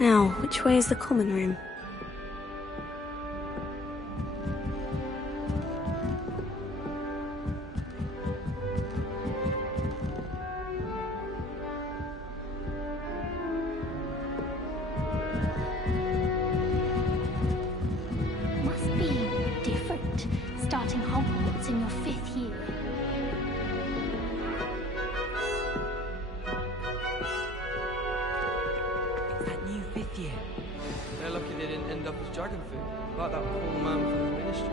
Now, which way is the common room? Must be different, starting Hogwarts in your 5th year. They're lucky they didn't end up as dragon food, like that poor man from the ministry.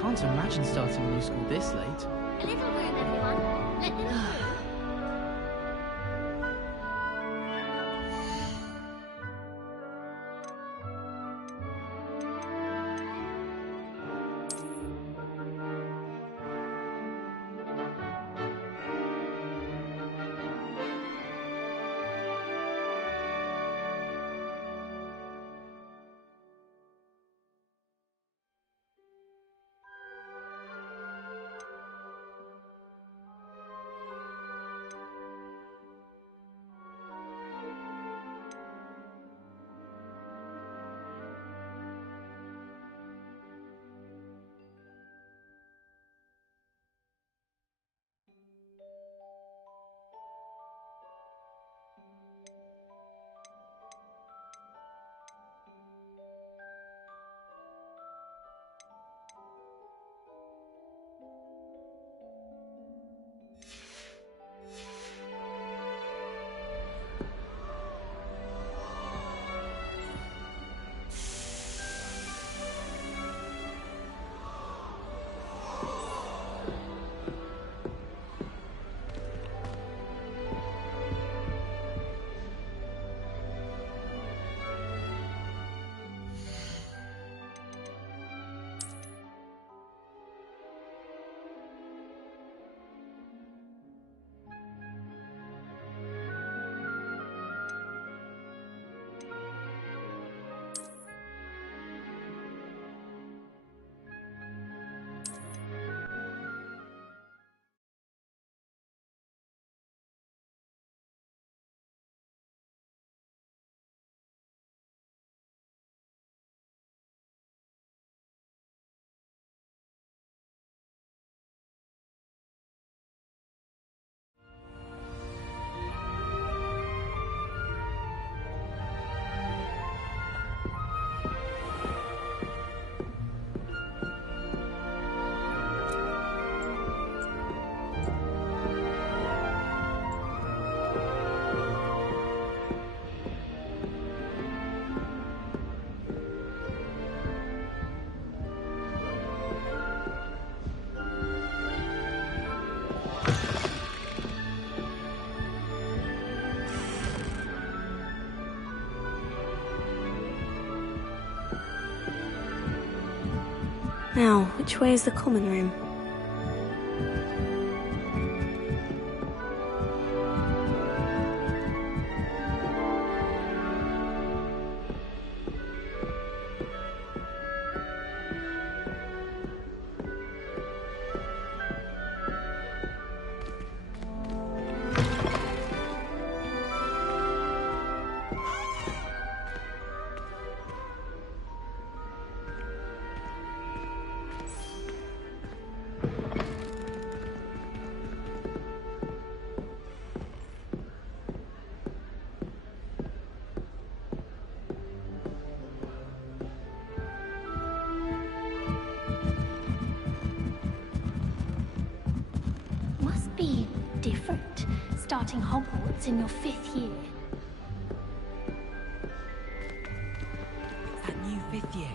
Can't imagine starting a new school this late. A little room, everyone. Let them through. Now, which way is the common room? Be different, starting Hogwarts in your 5th year. That new 5th year.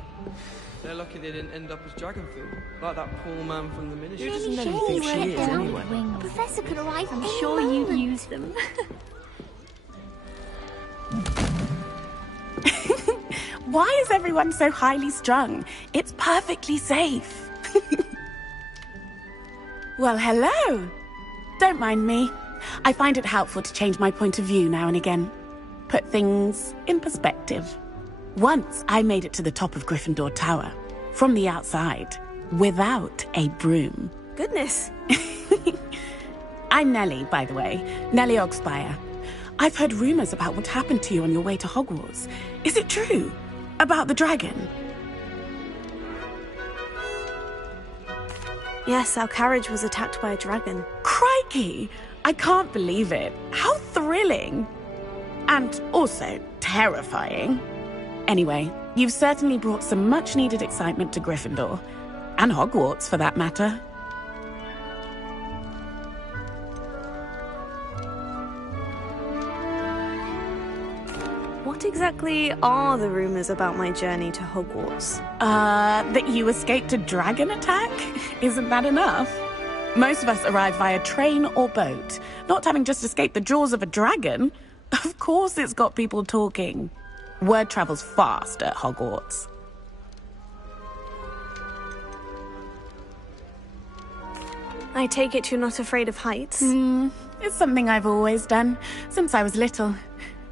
They're lucky they didn't end up as dragon food, like that poor man from the ministry. Who does Nelly think she is, anyway? Professor could arrive. I'm sure you'd use them. Why is everyone so highly strung? It's perfectly safe. Well, hello. Don't mind me. I find it helpful to change my point of view now and again. Put things in perspective. Once I made it to the top of Gryffindor Tower, from the outside, without a broom. Goodness. I'm Nellie, by the way. Nellie Ogspire. I've heard rumors about what happened to you on your way to Hogwarts. Is it true? About the dragon? Yes, our carriage was attacked by a dragon. Crikey! I can't believe it. How thrilling! And also terrifying. Anyway, you've certainly brought some much-needed excitement to Gryffindor. And Hogwarts, for that matter. What exactly are the rumors about my journey to Hogwarts? That you escaped a dragon attack? Isn't that enough? Most of us arrive via train or boat, not having just escaped the jaws of a dragon. Of course it's got people talking. Word travels fast at Hogwarts. I take it you're not afraid of heights? It's something I've always done, since I was little.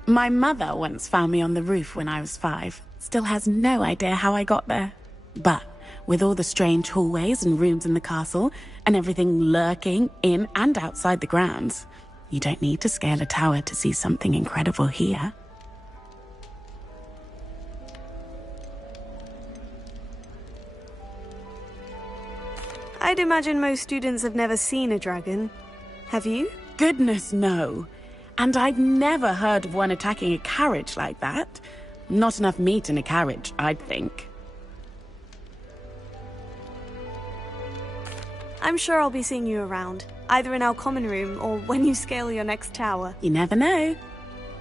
My mother once found me on the roof when I was 5. Still has no idea how I got there. But with all the strange hallways and rooms in the castle, and everything lurking in and outside the grounds, you don't need to scale a tower to see something incredible here. I'd imagine most students have never seen a dragon. Have you? Goodness, no. And I'd never heard of one attacking a carriage like that. Not enough meat in a carriage, I'd think. I'm sure I'll be seeing you around, either in our common room or when you scale your next tower. You never know.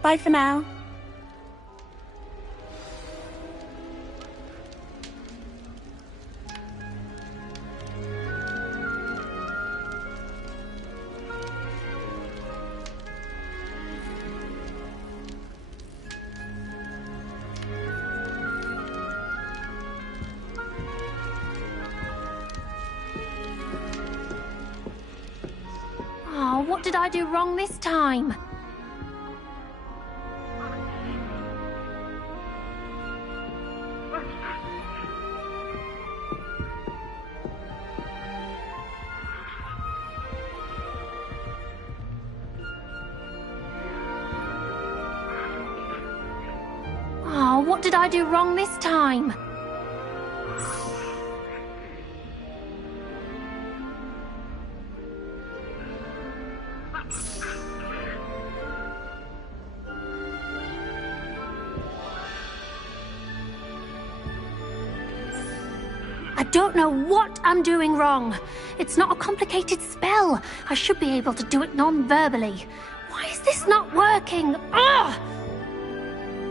Bye for now. Oh, what did I do wrong this time? Oh, what did I do wrong this time? I don't know what I'm doing wrong. It's not a complicated spell. I should be able to do it non-verbally. Why is this not working? Ugh!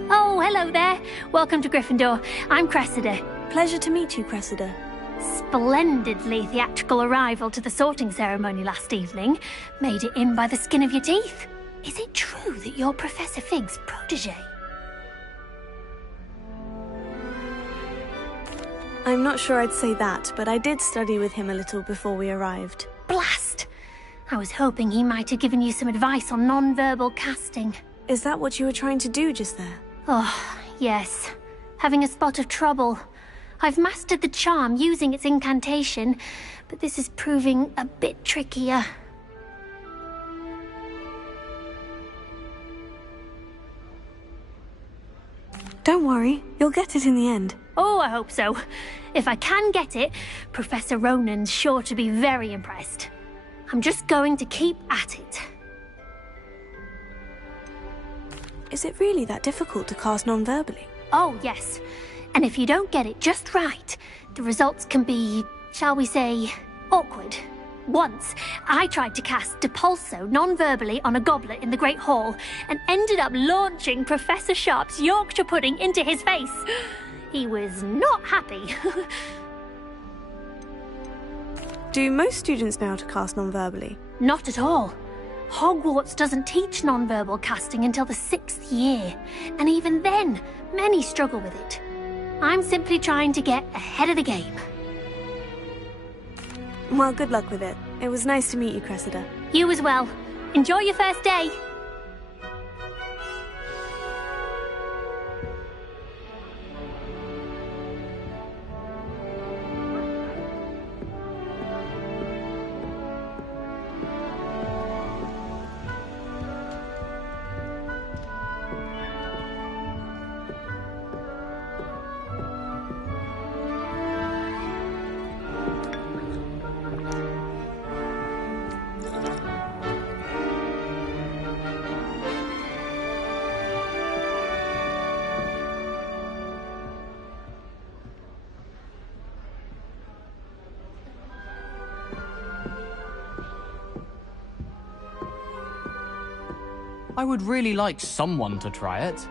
Oh, hello there. Welcome to Gryffindor. I'm Cressida. Pleasure to meet you, Cressida. Splendidly theatrical arrival to the sorting ceremony last evening. Made it in by the skin of your teeth. Is it true that you're Professor Fig's protege? I'm not sure I'd say that, but I did study with him a little before we arrived. Blast! I was hoping he might have given you some advice on non-verbal casting. Is that what you were trying to do just there? Oh, yes. Having a spot of trouble. I've mastered the charm using its incantation, but this is proving a bit trickier. Don't worry, you'll get it in the end. Oh, I hope so. If I can get it, Professor Ronan's sure to be very impressed. I'm just going to keep at it. Is it really that difficult to cast non-verbally? Oh, yes. And if you don't get it just right, the results can be, shall we say, awkward. Once, I tried to cast Depulso non-verbally on a goblet in the Great Hall and ended up launching Professor Sharp's Yorkshire pudding into his face. He was not happy. Do most students know how to cast non-verbally? Not at all. Hogwarts doesn't teach non-verbal casting until the 6th year, and even then, many struggle with it. I'm simply trying to get ahead of the game. Well, good luck with it. It was nice to meet you, Cressida. You as well. Enjoy your first day. I would really like someone to try it.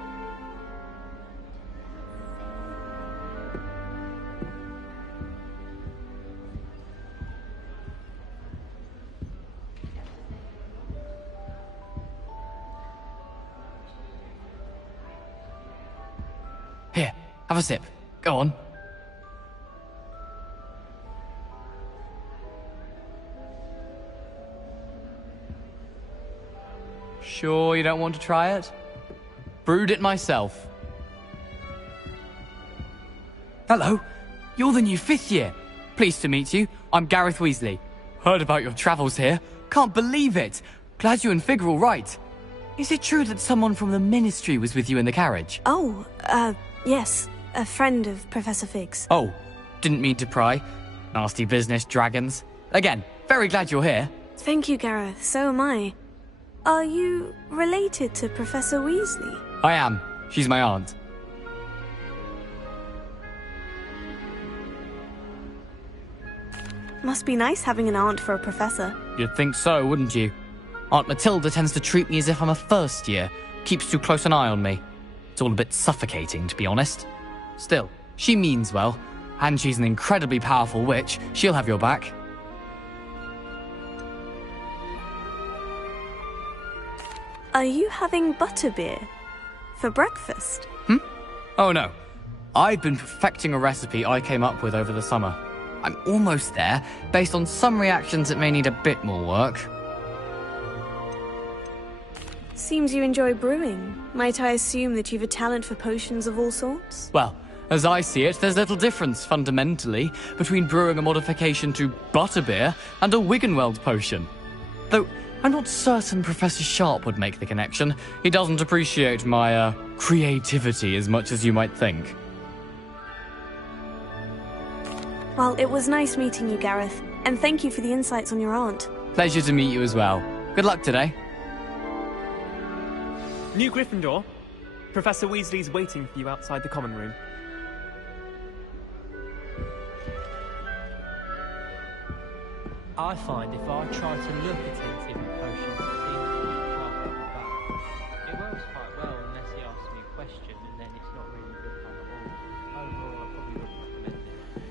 Here, have a sip. Go on. Sure you don't want to try it? Brewed it myself. Hello, you're the new 5th year. Pleased to meet you. I'm Gareth Weasley. Heard about your travels here. Can't believe it. Glad you and Fig are all right. Is it true that someone from the Ministry was with you in the carriage? Oh, yes. A friend of Professor Fig's. Oh, didn't mean to pry. Nasty business, dragons. Again, very glad you're here. Thank you, Gareth. So am I. Are you related to Professor Weasley? I am. She's my aunt. Must be nice having an aunt for a professor. You'd think so, wouldn't you? Aunt Matilda tends to treat me as if I'm a first year. Keeps too close an eye on me. It's all a bit suffocating, to be honest. Still, she means well. And she's an incredibly powerful witch. She'll have your back. Are you having butterbeer for breakfast? Oh no. I've been perfecting a recipe I came up with over the summer. I'm almost there, based on some reactions that may need a bit more work. Seems you enjoy brewing. Might I assume that you've a talent for potions of all sorts? Well, as I see it, there's little difference, fundamentally, between brewing a modification to butterbeer and a Wiggenweld potion. Though, I'm not certain Professor Sharp would make the connection. He doesn't appreciate my, creativity as much as you might think. Well, it was nice meeting you, Gareth. And thank you for the insights on your aunt. Pleasure to meet you as well. Good luck today. New Gryffindor. Professor Weasley's waiting for you outside the common room. I find if I try to look attentive in potions, it seems to be sharp at the back. It works quite well unless he asks me a question, and then it's not really good fun at all. Overall, I probably wouldn't recommend it.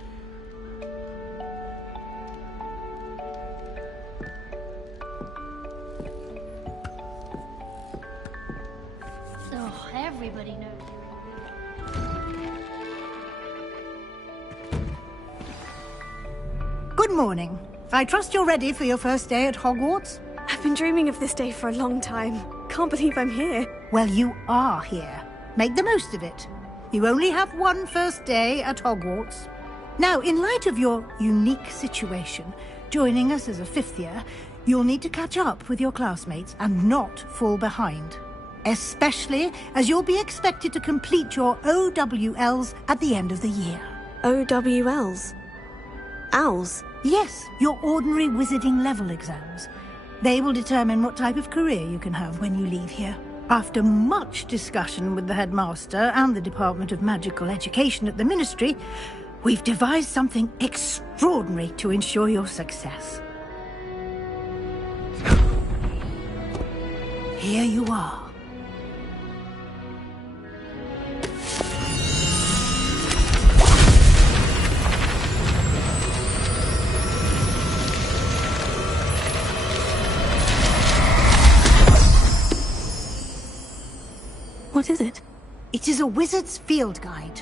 Oh, everybody knows. Good morning. I trust you're ready for your first day at Hogwarts? I've been dreaming of this day for a long time. Can't believe I'm here. Well, you are here. Make the most of it. You only have one first day at Hogwarts. Now, in light of your unique situation, joining us as a 5th year, you'll need to catch up with your classmates and not fall behind. Especially as you'll be expected to complete your OWLs at the end of the year. OWLs? Owls? Yes, your ordinary wizarding level exams. They will determine what type of career you can have when you leave here. After much discussion with the headmaster and the Department of Magical Education at the Ministry, we've devised something extraordinary to ensure your success. Here you are. What is it? It is a wizard's field guide.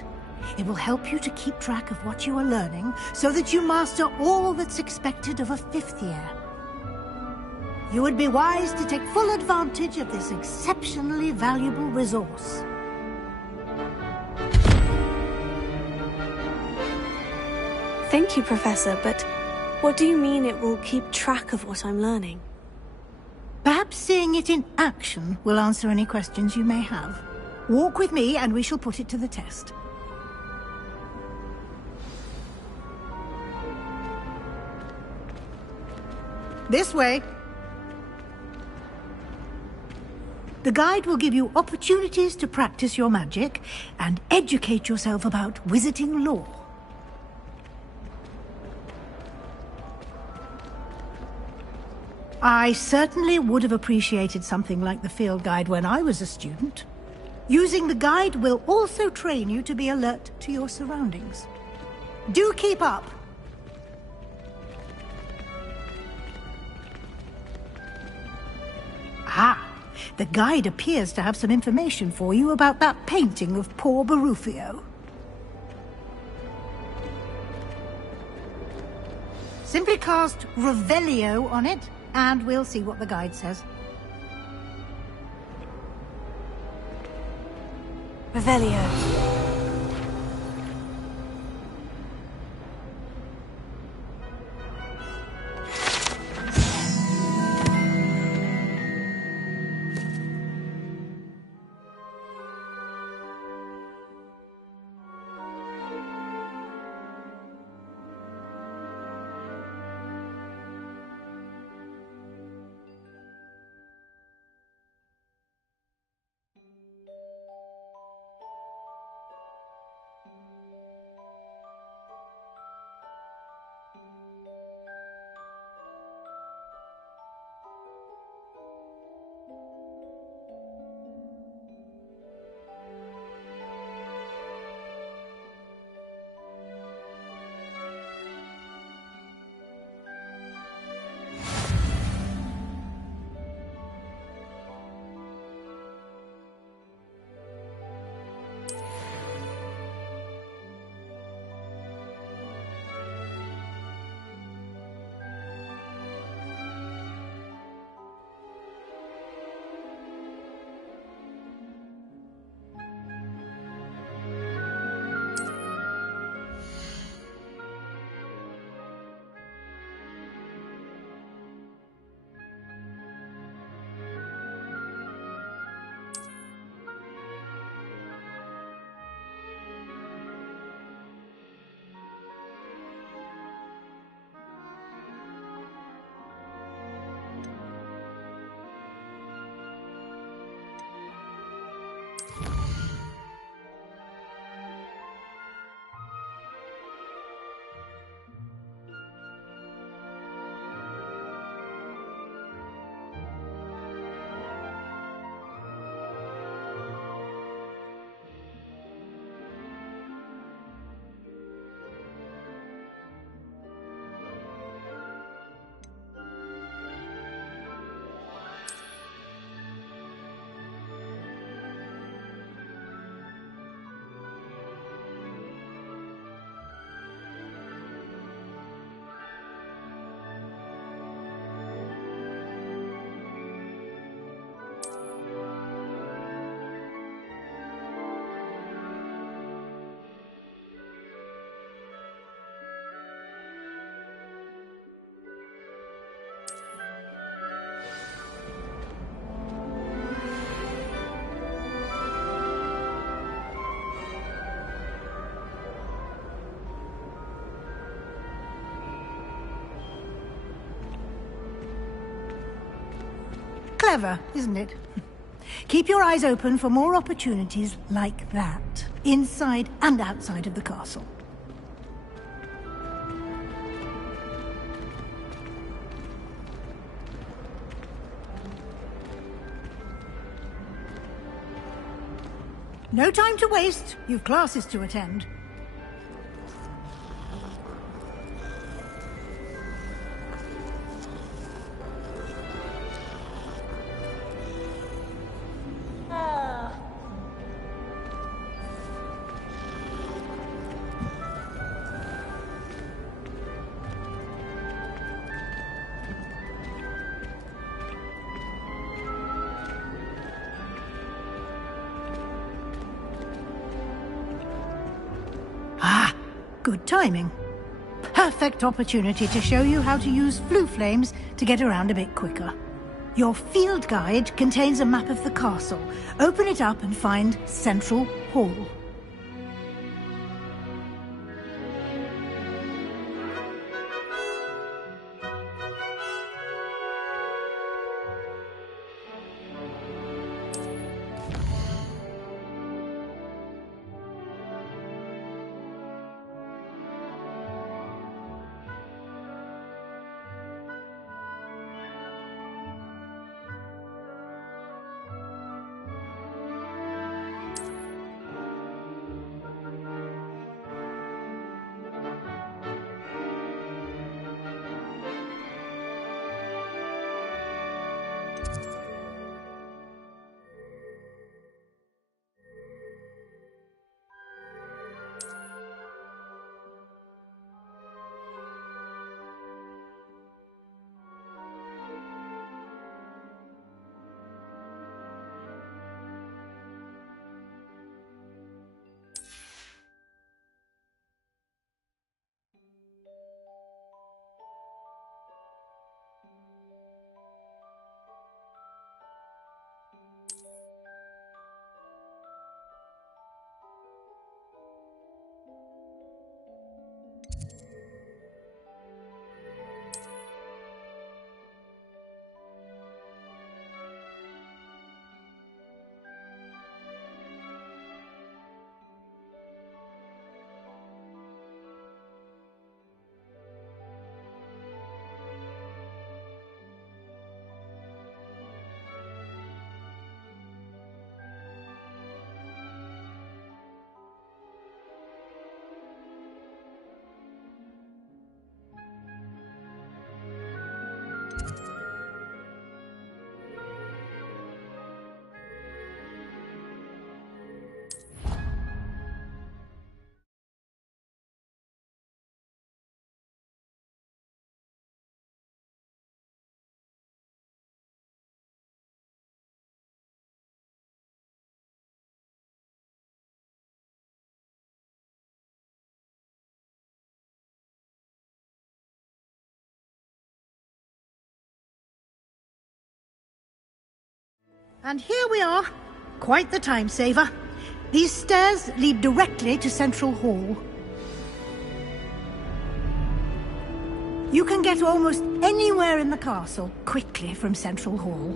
It will help you to keep track of what you are learning so that you master all that's expected of a 5th year. You would be wise to take full advantage of this exceptionally valuable resource. Thank you, Professor, but what do you mean it will keep track of what I'm learning? Perhaps seeing it in action will answer any questions you may have. Walk with me and we shall put it to the test. This way. The guide will give you opportunities to practice your magic and educate yourself about wizarding lore. I certainly would have appreciated something like the field guide when I was a student. Using the guide will also train you to be alert to your surroundings. Do keep up! Ah, the guide appears to have some information for you about that painting of poor Barufio. Simply cast Revelio on it, and we'll see what the guide says. Revelio. Clever, isn't it? Keep your eyes open for more opportunities like that, inside and outside of the castle. No time to waste. You've classes to attend. Good timing. Perfect opportunity to show you how to use flue flames to get around a bit quicker. Your field guide contains a map of the castle. Open it up and find Central Hall. And here we are. Quite the time saver. These stairs lead directly to Central Hall. You can get almost anywhere in the castle quickly from Central Hall.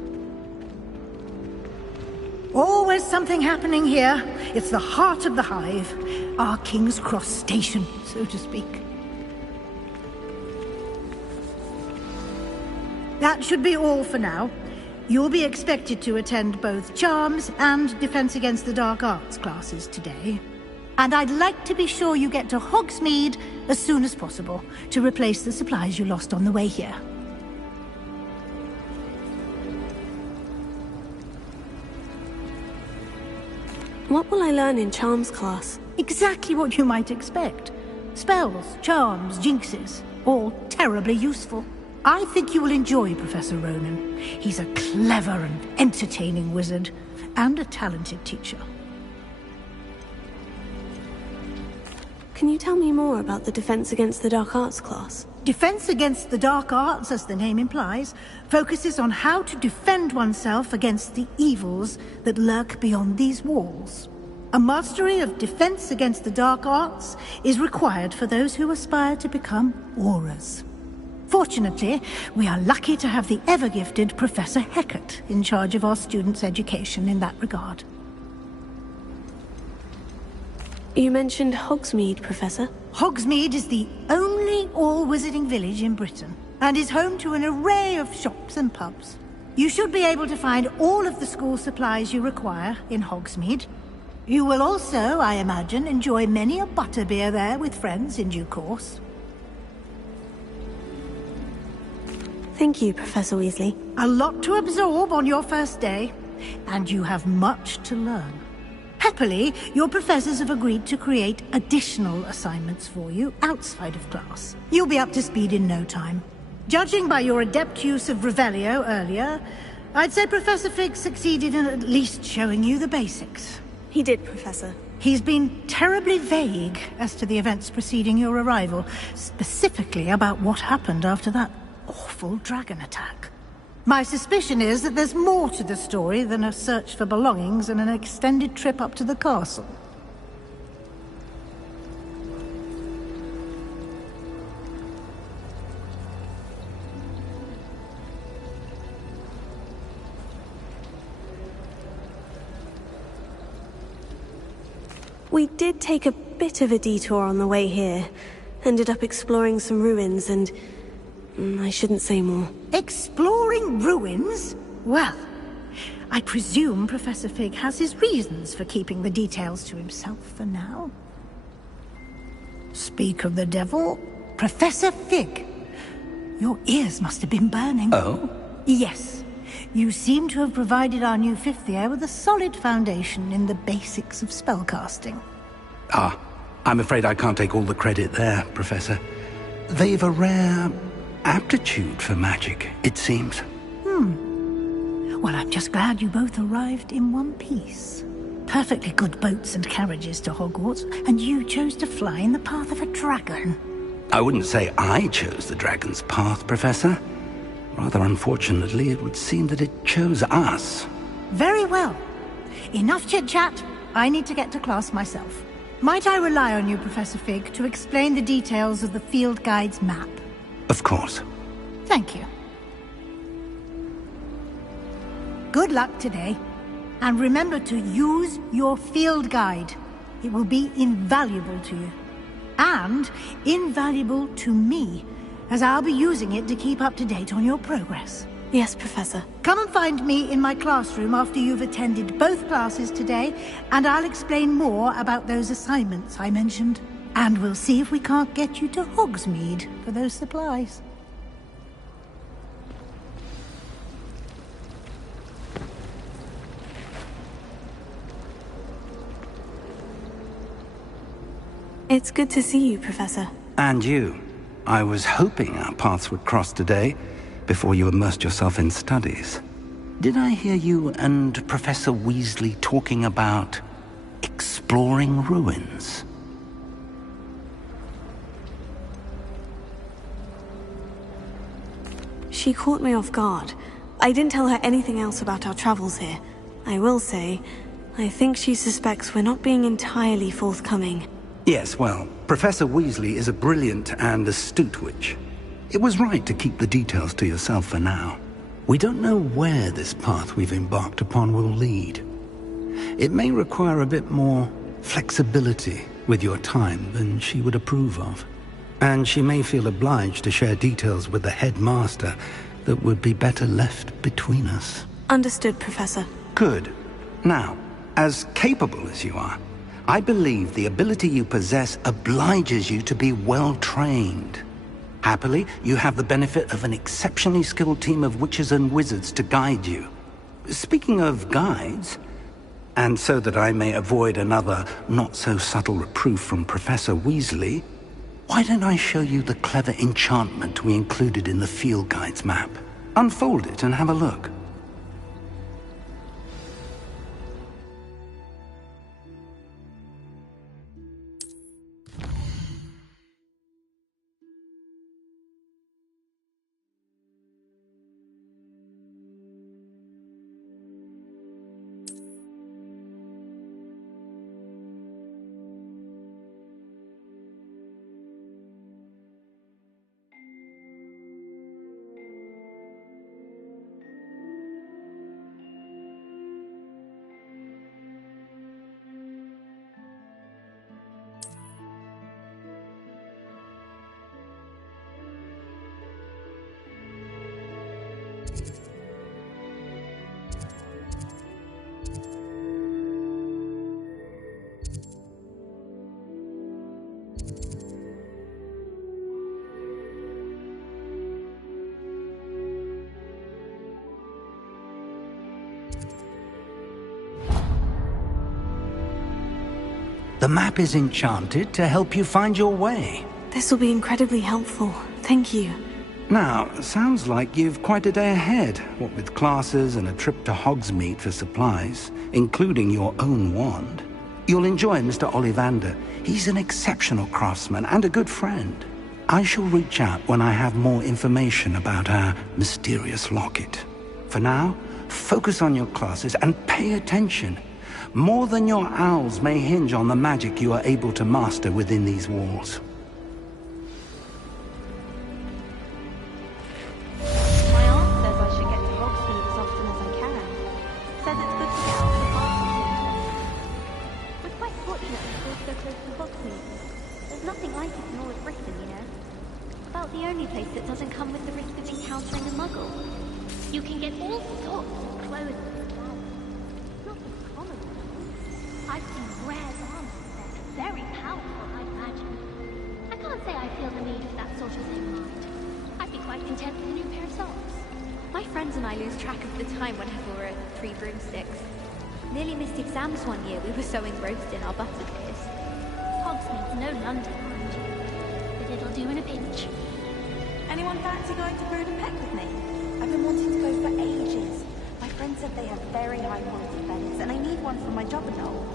Always something happening here. It's the heart of the hive. Our King's Cross station, so to speak. That should be all for now. You'll be expected to attend both Charms and Defense Against the Dark Arts classes today. And I'd like to be sure you get to Hogsmeade as soon as possible to replace the supplies you lost on the way here. What will I learn in Charms class? Exactly what you might expect. Spells, charms, jinxes, all terribly useful. I think you will enjoy Professor Ronan. He's a clever and entertaining wizard, and a talented teacher. Can you tell me more about the Defense Against the Dark Arts class? Defense Against the Dark Arts, as the name implies, focuses on how to defend oneself against the evils that lurk beyond these walls. A mastery of Defense Against the Dark Arts is required for those who aspire to become Auras. Fortunately, we are lucky to have the ever-gifted Professor Hecat in charge of our students' education in that regard. You mentioned Hogsmeade, Professor. Hogsmeade is the only all-wizarding village in Britain, and is home to an array of shops and pubs. You should be able to find all of the school supplies you require in Hogsmeade. You will also, I imagine, enjoy many a butterbeer there with friends in due course. Thank you, Professor Weasley. A lot to absorb on your first day, and you have much to learn. Happily, your professors have agreed to create additional assignments for you outside of class. You'll be up to speed in no time. Judging by your adept use of Revelio earlier, I'd say Professor Fig succeeded in at least showing you the basics. He did, Professor. He's been terribly vague as to the events preceding your arrival, specifically about what happened after that awful dragon attack. My suspicion is that there's more to the story than a search for belongings and an extended trip up to the castle. We did take a bit of a detour on the way here. Ended up exploring some ruins and... I shouldn't say more. Exploring ruins? Well, I presume Professor Fig has his reasons for keeping the details to himself for now. Speak of the devil, Professor Fig. Your ears must have been burning. Oh? Yes. You seem to have provided our new fifth year with a solid foundation in the basics of spellcasting. Ah, I'm afraid I can't take all the credit there, Professor. They've a rare aptitude for magic, it seems. Well, I'm just glad you both arrived in one piece. Perfectly good boats and carriages to Hogwarts, and you chose to fly in the path of a dragon. I wouldn't say I chose the dragon's path, Professor. Rather unfortunately, it would seem that it chose us. Very well. Enough chit-chat. I need to get to class myself. Might I rely on you, Professor Fig, to explain the details of the field guide's map? Of course. Thank you. Good luck today. And remember to use your field guide. It will be invaluable to you. And invaluable to me, as I'll be using it to keep up to date on your progress. Yes, Professor. Come and find me in my classroom after you've attended both classes today, and I'll explain more about those assignments I mentioned. And we'll see if we can't get you to Hogsmeade for those supplies. It's good to see you, Professor. And you. I was hoping our paths would cross today, before you immersed yourself in studies. Did I hear you and Professor Weasley talking about exploring ruins? She caught me off guard. I didn't tell her anything else about our travels here. I will say, I think she suspects we're not being entirely forthcoming. Yes, well, Professor Weasley is a brilliant and astute witch. It was right to keep the details to yourself for now. We don't know where this path we've embarked upon will lead. It may require a bit more flexibility with your time than she would approve of. And she may feel obliged to share details with the headmaster that would be better left between us. Understood, Professor. Good. Now, as capable as you are, I believe the ability you possess obliges you to be well-trained. Happily, you have the benefit of an exceptionally skilled team of witches and wizards to guide you. Speaking of guides, and so that I may avoid another not-so-subtle reproof from Professor Weasley, why don't I show you the clever enchantment we included in the field guide's map? Unfold it and have a look. The map is enchanted to help you find your way. This will be incredibly helpful. Thank you. Now, sounds like you've quite a day ahead, what with classes and a trip to Hogsmeade for supplies, including your own wand. You'll enjoy Mr. Ollivander. He's an exceptional craftsman and a good friend. I shall reach out when I have more information about our mysterious locket. For now, focus on your classes and pay attention. More than your owls may hinge on the magic you are able to master within these walls. My aunt says I should get to Hogsmeade as often as I can. Says it's good to get out of the park. We're quite fortunate to still so close to Hogsmeade. There's nothing like it in all of Britain, you know. About the only place that doesn't come with the risk of encountering a muggle. You can get all sorts of clothes. Not as common. I've seen rare armor there, very powerful, I imagine. I can't say I feel the need for that sort of thing, mind. I'd be quite content with a new pair of socks. My friends and I lose track of the time whenever we're at 3 broomsticks. Nearly missed exams one year, we were so engrossed in our butterbeers. Hogsmeade's no London, mind you, but it'll do in a pinch. Anyone fancy going to Brood-and-Peck with me? I've been wanting to go for ages. My friend said they have very high quality beds, and I need one for my job and all.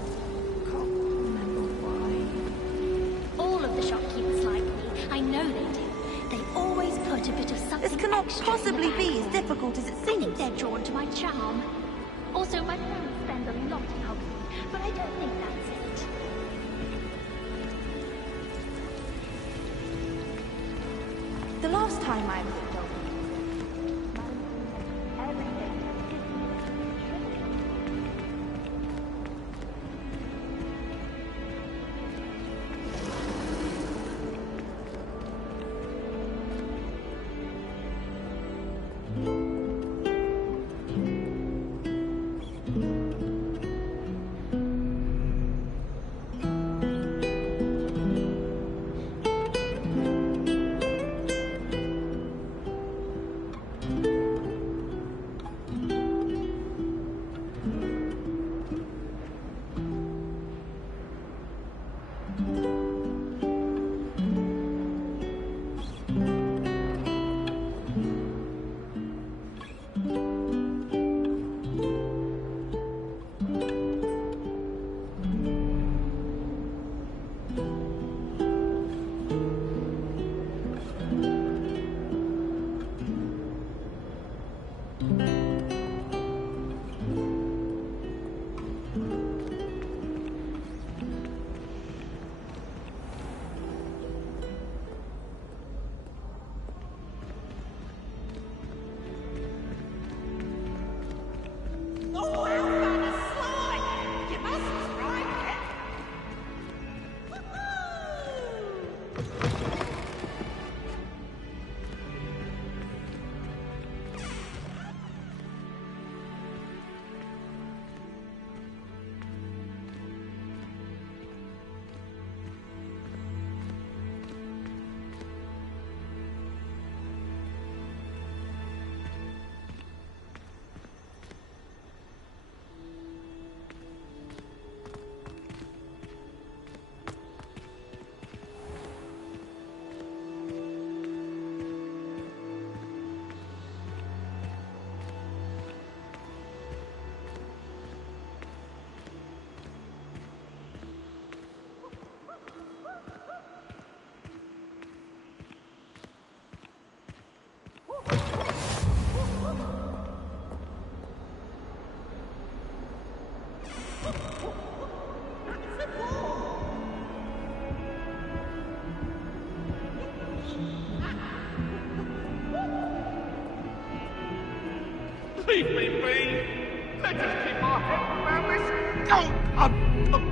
Can't remember why. All of the shopkeepers like me. I know they do. They always put a bit of something This cannot extra possibly in the be bag. as difficult as it I seems. think they're drawn to my charm. Also, my parents spend a lot in Hogsmeade, but I don't think that's it. The last time I was at Hogsmeade, everything.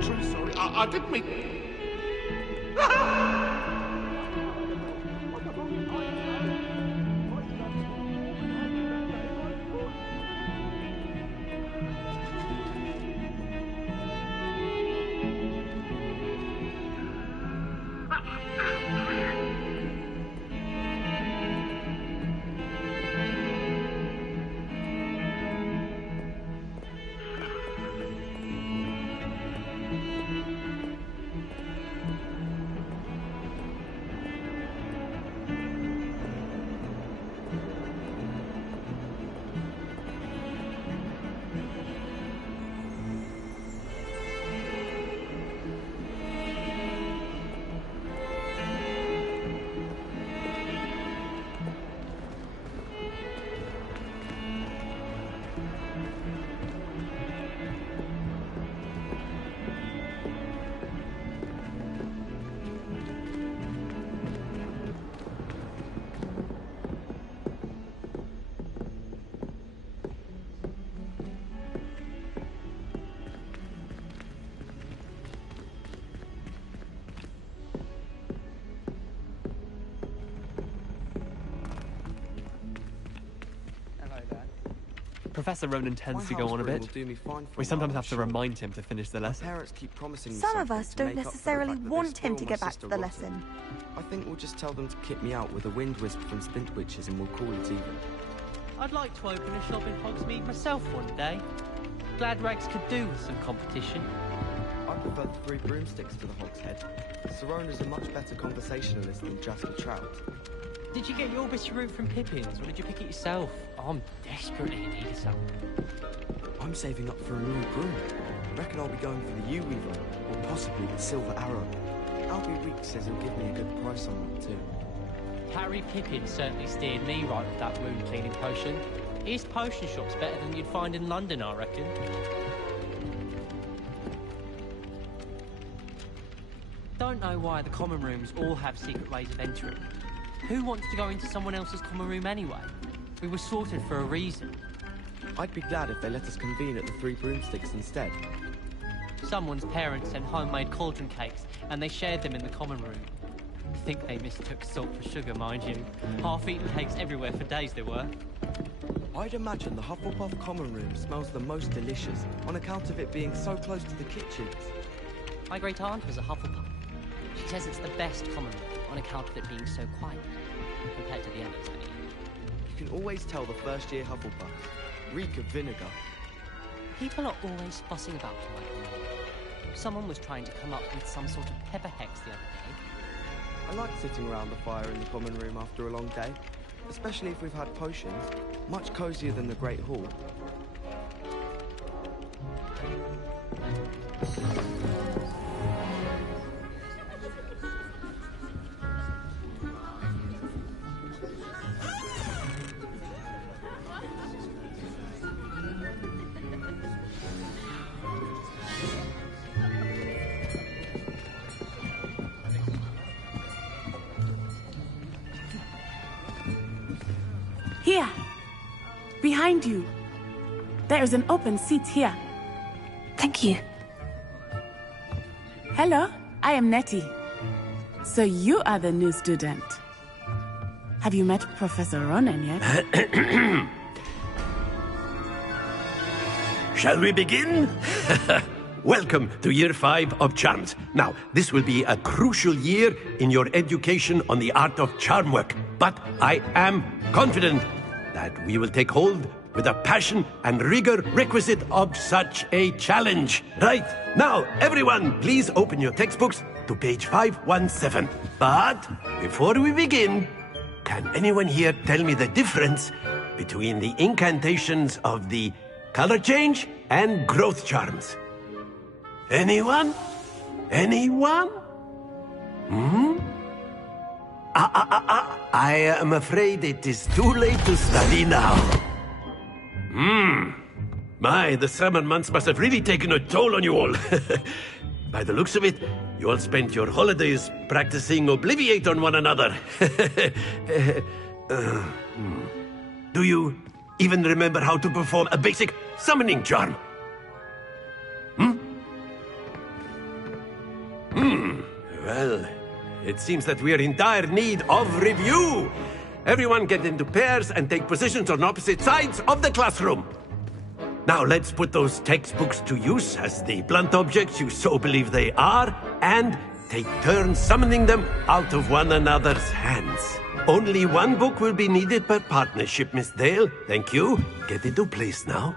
truly sorry. I didn't mean... Professor Ronan tends to go on a bit. We sometimes have to remind him to finish the lesson. Some of us don't necessarily want him to get back to the lesson. I think we'll just tell them to kick me out with a wind wisp from Splintwitches and we'll call it even. I'd like to open a shop in Hogsmeade myself one day. Glad Rags could do with some competition. I prefer the Three Broomsticks to the Hogshead. Sirona's a much better conversationalist than Jasper Trout. Did you get your bit of root from Pippin's, or did you pick it yourself? I'm desperately in need of some. I'm saving up for a new broom. Reckon I'll be going for the Yew-Weaver, or possibly the Silver Arrow. Albie Weeks says he'll give me a good price on one too. Harry Pippin certainly steered me right with that wound cleaning potion. His potion shop's better than you'd find in London, I reckon. Don't know why the common rooms all have secret ways of entering. Who wants to go into someone else's common room anyway? We were sorted for a reason. I'd be glad if they let us convene at the Three Broomsticks instead. Someone's parents sent homemade cauldron cakes, and they shared them in the common room. I think they mistook salt for sugar, mind you. Half-eaten cakes everywhere for days there were. I'd imagine the Hufflepuff common room smells the most delicious, on account of it being so close to the kitchens. My great-aunt was a Hufflepuff. She says it's the best common room, on account of it being so quiet, compared to the others, I mean. You can always tell the first-year Hufflepuffs. Reek of vinegar. People are always fussing about my common room. Someone was trying to come up with some sort of pepper hex the other day. I like sitting around the fire in the common room after a long day, especially if we've had potions. Much cozier than the Great Hall. Here. Behind you. There is an open seat here. Thank you. Hello, I am Nettie. So you are the new student. Have you met Professor Ronan yet? Shall we begin? Welcome to Year 5 of Charms. Now, this will be a crucial year in your education on the art of charm work. But I am confident that we will take hold with the passion and rigor requisite of such a challenge. Right, now, everyone, please open your textbooks to page 517. But before we begin, can anyone here tell me the difference between the incantations of the color change and growth charms? Anyone? Anyone? I am afraid it is too late to study now. My, the summer months must have really taken a toll on you all. By the looks of it, you all spent your holidays practicing Obliviate on one another. Do you even remember how to perform a basic summoning charm? Well, it seems that we are in dire need of review. Everyone get into pairs and take positions on opposite sides of the classroom. Now let's put those textbooks to use as the blunt objects you so believe they are, and take turns summoning them out of one another's hands. Only one book will be needed per partnership, Miss Dale. Thank you. Get into place now.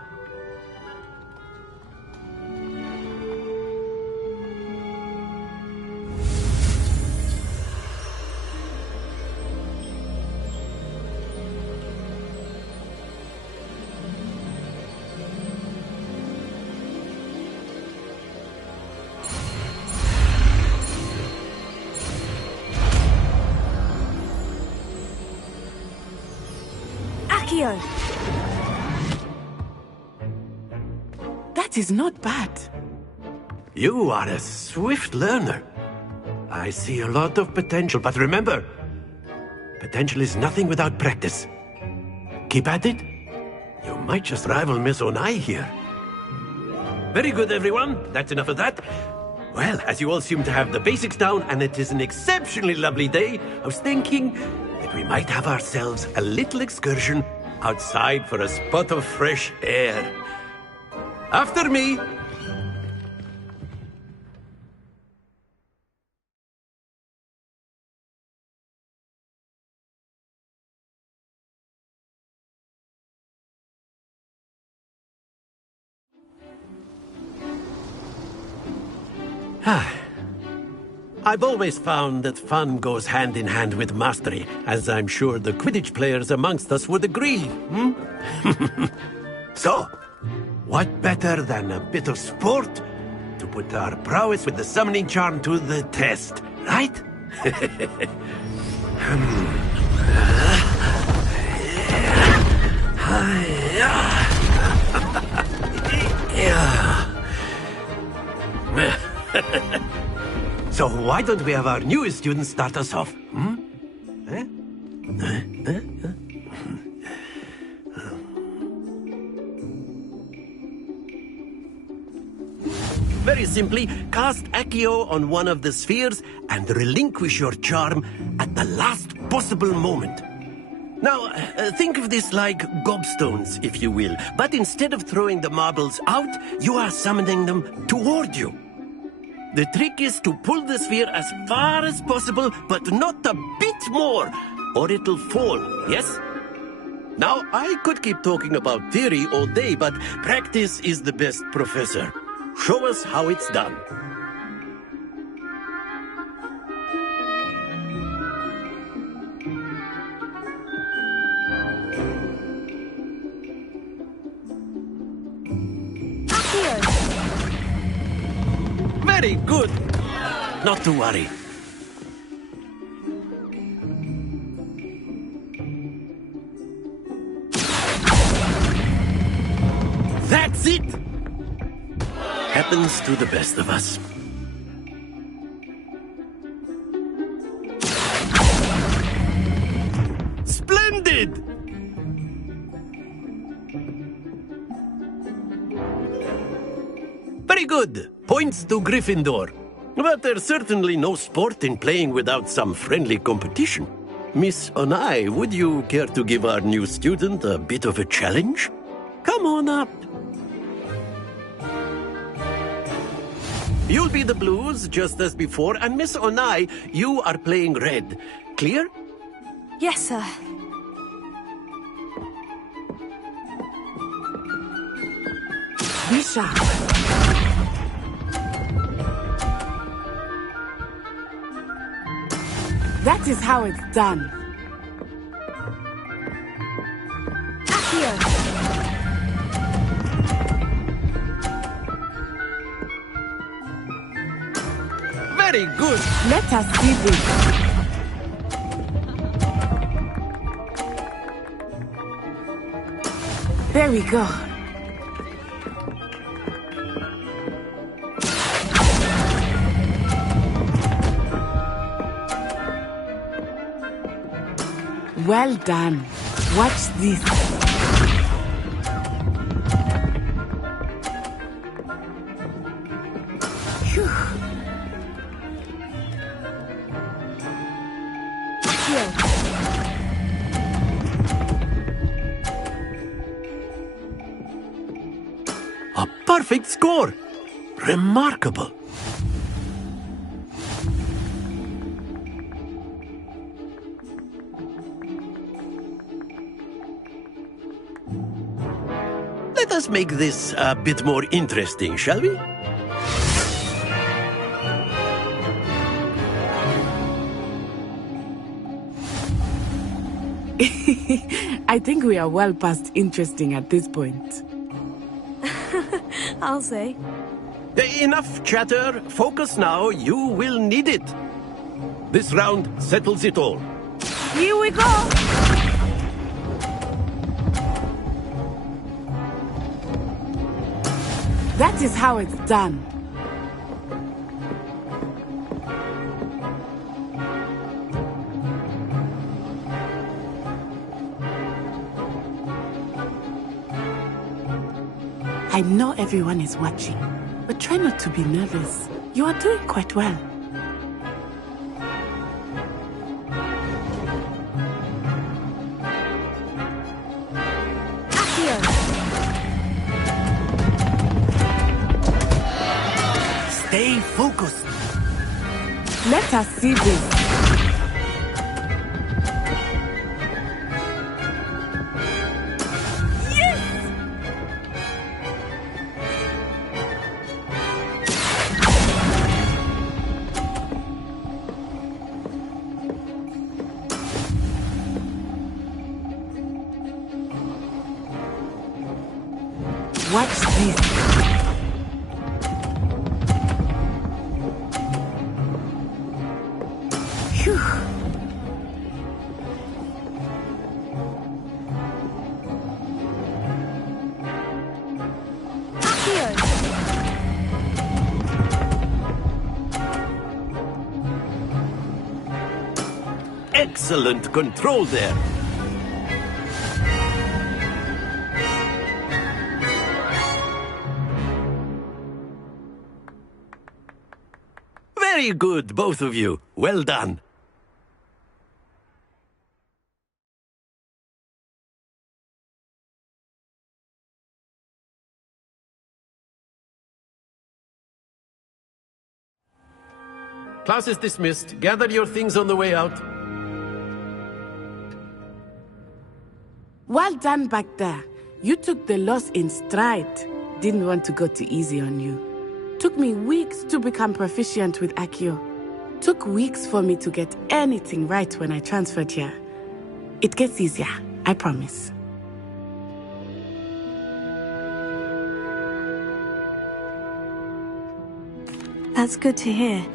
That is not bad. You are a swift learner. I see a lot of potential, but remember, potential is nothing without practice. Keep at it. You might just rival Miss Onai here. Very good, everyone. That's enough of that. Well, as you all seem to have the basics down, and it is an exceptionally lovely day, I was thinking that we might have ourselves a little excursion outside for a spot of fresh air. After me! I've always found that fun goes hand in hand with mastery, as I'm sure the Quidditch players amongst us would agree, So, what better than a bit of sport to put our prowess with the summoning charm to the test, right? So why don't we have our newest student start us off? Very simply, cast Accio on one of the spheres and relinquish your charm at the last possible moment. Now, think of this like gobstones, if you will, but instead of throwing the marbles out, you are summoning them toward you. The trick is to pull the sphere as far as possible, but not a bit more, or it'll fall, yes? Now, I could keep talking about theory all day, but practice is the best professor. Show us how it's done. Very good. Not to worry. That's it! Happens to the best of us. Splendid! Very good. Points to Gryffindor. But there's certainly no sport in playing without some friendly competition. Miss Onai, would you care to give our new student a bit of a challenge? Come on up. You'll be the blues, just as before, and Miss Onai, you are playing red. Clear? Yes, sir. Be sharp. That is how it's done. Accio. Very good. Let us see this. There we go. Well done. Watch this. Phew. A perfect score! Remarkable! Let us make this a bit more interesting, shall we? I think we are well past interesting at this point. I'll say. Enough chatter. Focus now. You will need it. This round settles it all. Here we go! That is how it's done. I know everyone is watching, but try not to be nervous. You are doing quite well. Stay focused. Let us see this. Watch this. Phew. Excellent control there. Very good, both of you. Well done. Class is dismissed. Gather your things on the way out. Well done back there. You took the loss in stride. Didn't want to go too easy on you. Took me weeks to become proficient with Accio. Took weeks for me to get anything right when I transferred here. It gets easier, I promise. That's good to hear.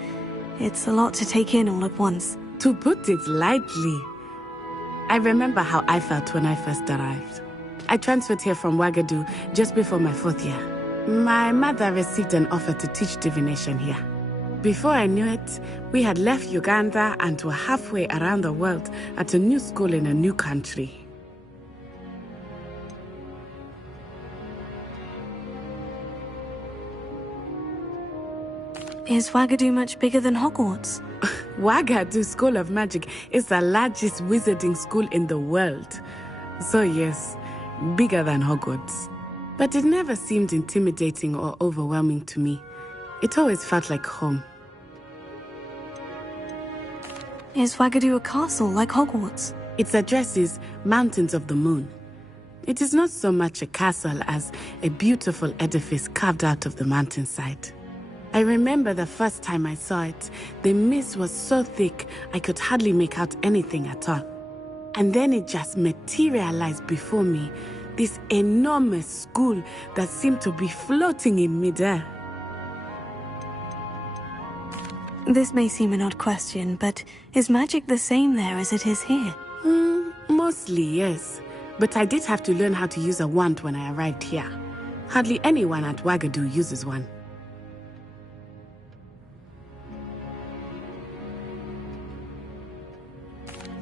It's a lot to take in all at once. To put it lightly, I remember how I felt when I first arrived. I transferred here from Ouagadougou just before my 4th year. My mother received an offer to teach divination here. Before I knew it, we had left Uganda and were halfway around the world at a new school in a new country. Is Ouagadougou much bigger than Hogwarts? Ouagadougou School of Magic is the largest wizarding school in the world. So yes, bigger than Hogwarts. But it never seemed intimidating or overwhelming to me. It always felt like home. Is Ouagadougou a castle like Hogwarts? Its address is Mountains of the Moon. It is not so much a castle as a beautiful edifice carved out of the mountainside. I remember the first time I saw it, the mist was so thick I could hardly make out anything at all. And then it just materialized before me, this enormous school that seemed to be floating in midair. This may seem an odd question, but is magic the same there as it is here? Mostly, yes. But I did have to learn how to use a wand when I arrived here. Hardly anyone at Ouagadougou uses one.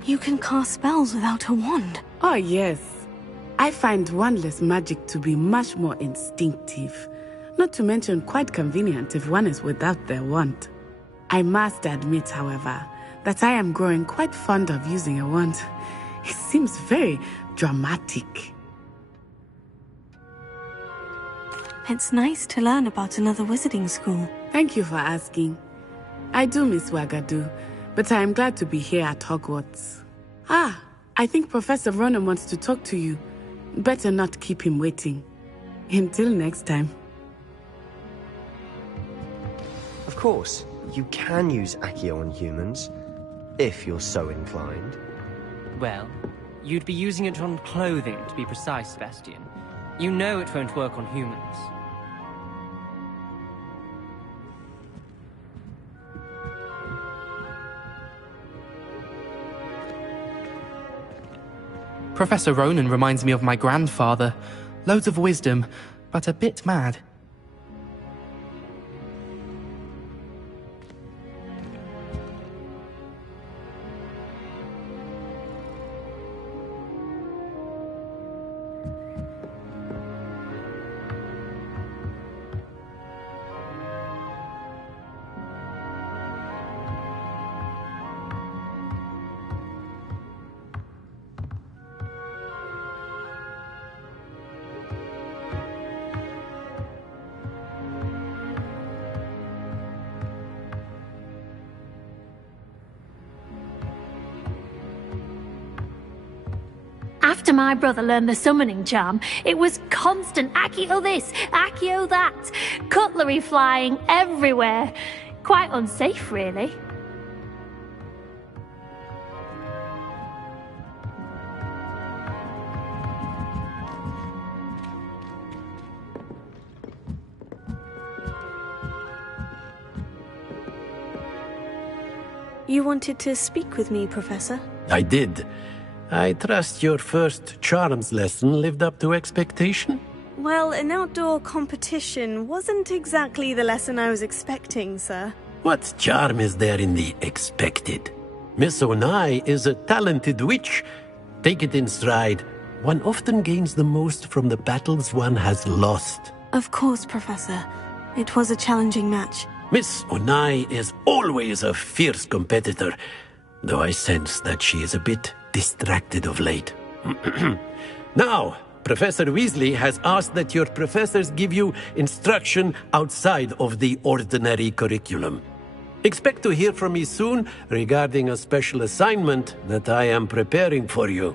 You can cast spells without a wand? Oh, yes. I find wandless magic to be much more instinctive. Not to mention quite convenient if one is without their wand. I must admit, however, that I am growing quite fond of using a wand. It seems very dramatic. It's nice to learn about another wizarding school. Thank you for asking. I do miss Wagadu, but I am glad to be here at Hogwarts. Ah, I think Professor Ronan wants to talk to you. Better not keep him waiting. Until next time. Of course, you can use Accio on humans, if you're so inclined. Well, you'd be using it on clothing, to be precise, Sebastian. You know it won't work on humans. Professor Ronan reminds me of my grandfather. Loads of wisdom, but a bit mad. After my brother learned the summoning charm, it was constant Accio this, Accio that, cutlery flying everywhere. Quite unsafe, really. You wanted to speak with me, Professor? I did. I trust your first charms lesson lived up to expectation? Well, an outdoor competition wasn't exactly the lesson I was expecting, sir. What charm is there in the expected? Miss Onai is a talented witch. Take it in stride. One often gains the most from the battles one has lost. Of course, Professor. It was a challenging match. Miss Onai is always a fierce competitor, though I sense that she is a bit distracted of late. Now, Professor Weasley has asked that your professors give you instruction outside of the ordinary curriculum. Expect to hear from me soon regarding a special assignment that I am preparing for you.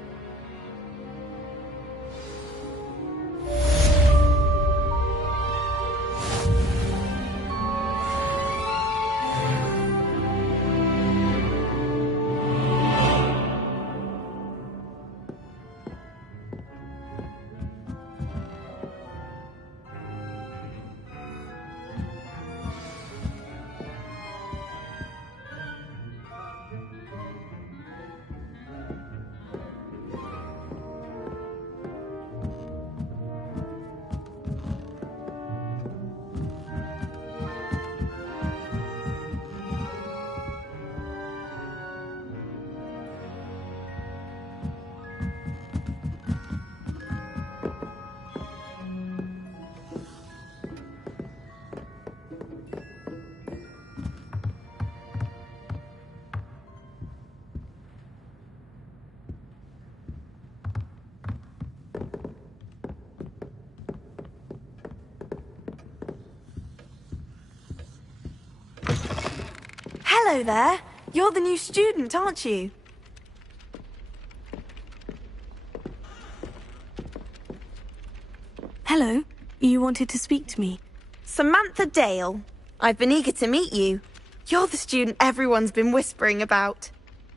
Hello there. You're the new student, aren't you? Hello. You wanted to speak to me? Samantha Dale. I've been eager to meet you. You're the student everyone's been whispering about.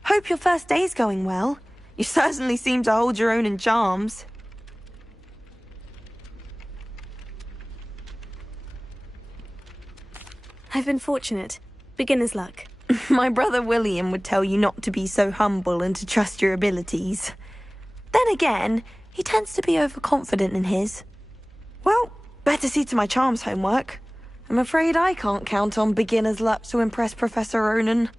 Hope your first day's going well. You certainly seem to hold your own in charms. I've been fortunate. Beginner's luck. My brother William would tell you not to be so humble and to trust your abilities. Then again, he tends to be overconfident in his. Well, better see to my charms homework. I'm afraid I can't count on beginner's luck to impress Professor Ronan.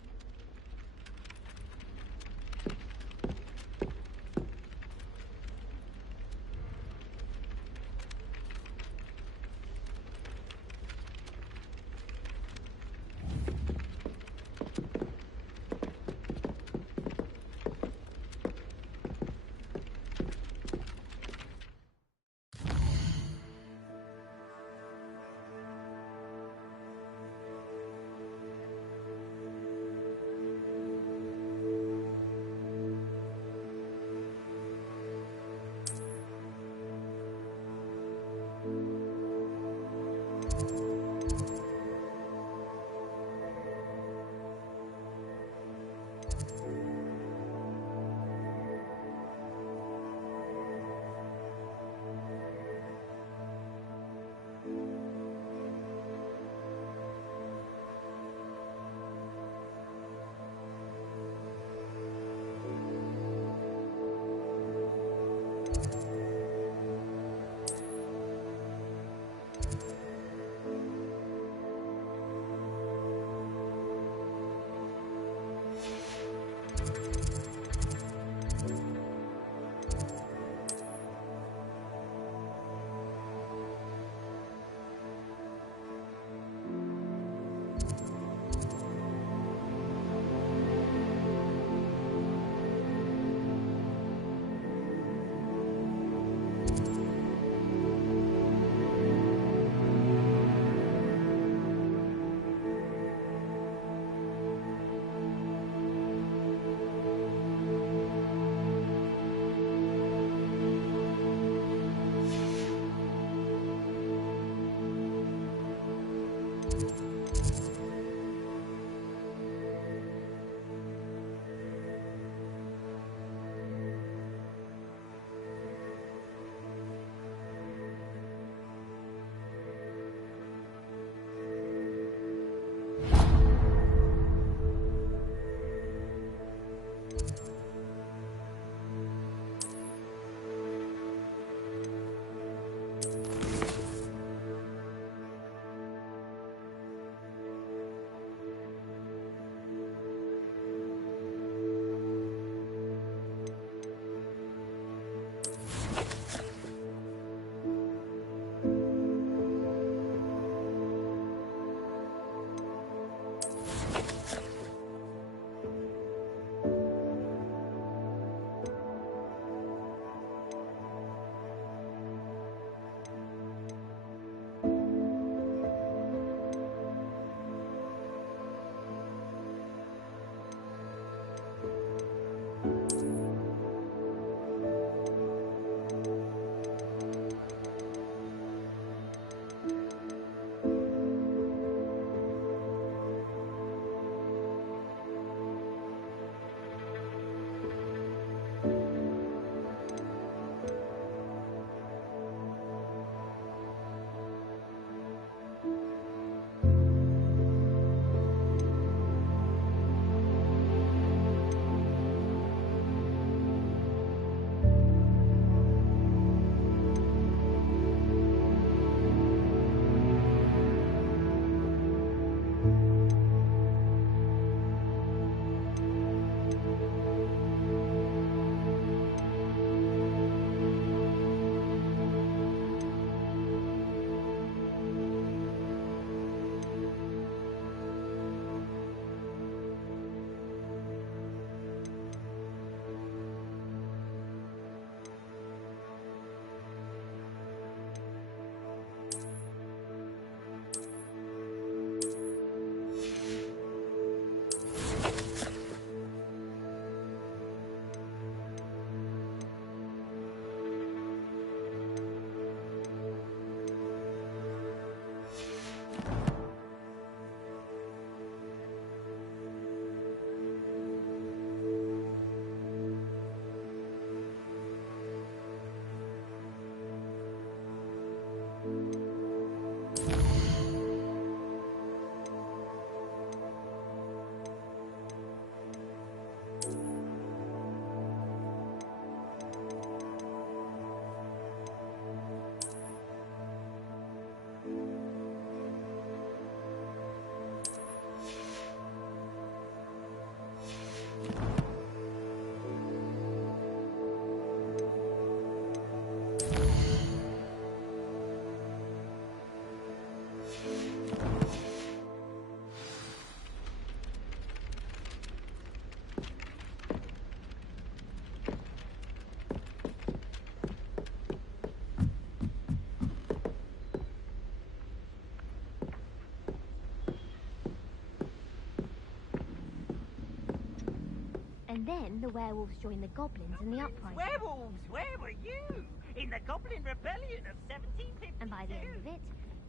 then the werewolves joined the goblins in the uprising. Werewolves? Where were you? In the Goblin Rebellion of 1752. And by the end of it,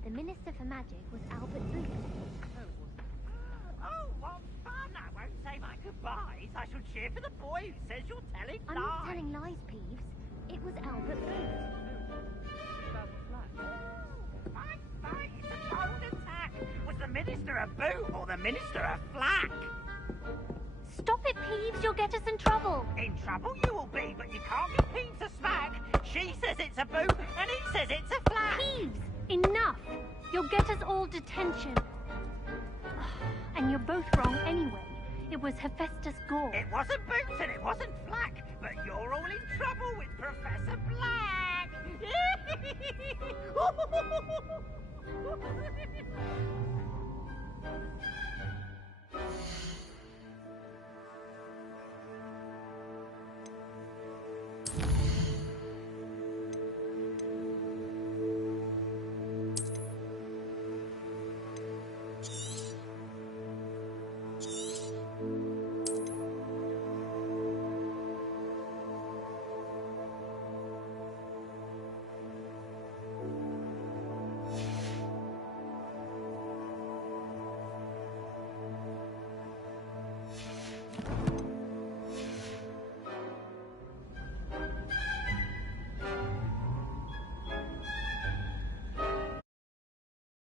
the Minister for Magic was Albert Booth. Oh, what fun! I won't say my goodbyes. I shall cheer for the boy who says you're telling lies. I'm not telling lies, Peeves. It was Albert Booth. My it's a bold attack. Was the Minister a boot or the Minister a flack? Stop it, Peeves. You'll get us in trouble. In trouble you will be, but you can't give Peeves a smack. She says it's a boot and he says it's a flack. Peeves, enough. You'll get us all detention. And you're both wrong anyway. It was Hephaestus Gore. It wasn't boots and it wasn't flack, but you're all in trouble with Professor Black.